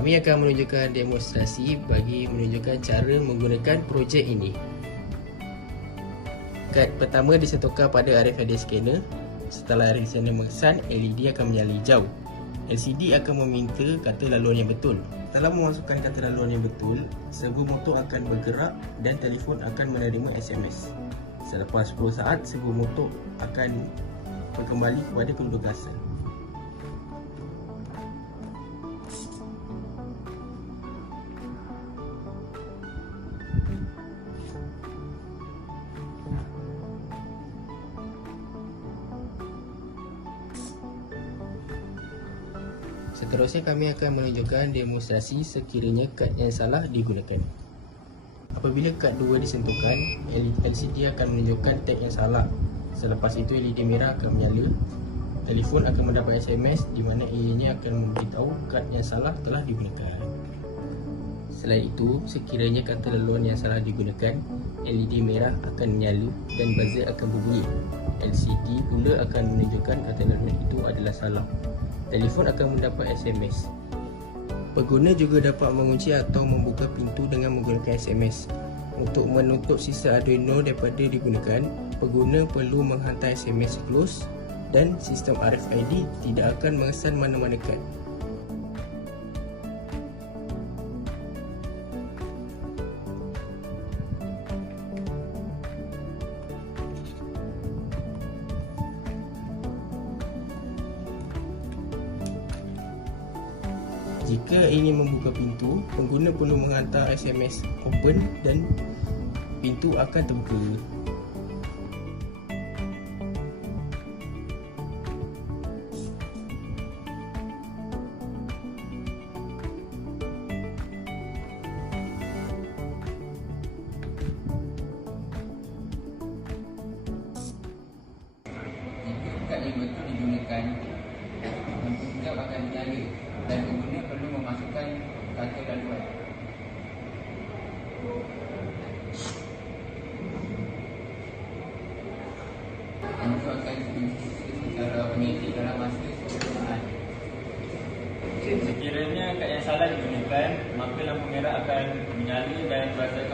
Kami akan menunjukkan demonstrasi bagi menunjukkan cara menggunakan projek ini. Kad pertama disentuhkan pada RFID scanner. Setelah RFID scanner mengesan, LED akan menyala hijau. LCD akan meminta kata laluan yang betul. Setelah memasukkan kata laluan yang betul, servo motor akan bergerak dan telefon akan menerima SMS. Selepas 10 saat, servo motor akan kembali kepada pendudukan. Seterusnya kami akan menunjukkan demonstrasi sekiranya kad yang salah digunakan. Apabila kad 2 disentuhkan, LCD akan menunjukkan tag yang salah. Selepas itu LED merah akan menyala. Telefon akan mendapat SMS di mana ianya akan memberitahu kad yang salah telah digunakan. Selain itu, sekiranya kata laluan yang salah digunakan, LED merah akan menyala dan buzzer akan berbunyi. LCD pula akan menunjukkan kata laluan itu adalah salah. Telefon akan mendapat SMS. Pengguna juga dapat mengunci atau membuka pintu dengan menggunakan SMS. Untuk menutup sisa Arduino daripada digunakan, pengguna perlu menghantar SMS close dan sistem RFID tidak akan mengesan mana-mana kad. Jika ingin membuka pintu, pengguna perlu menghantar SMS open dan pintu akan terbuka. Jika kad yang betul digunakan, lampu hijau akan menyala dan pengguna perlu memasukkan kata laluan. Lampu akan dikunci secara otomatik dalam masa 10 saat. Sekiranya kad yang salah digunakan, maka lampu merah akan menyala dan buzzer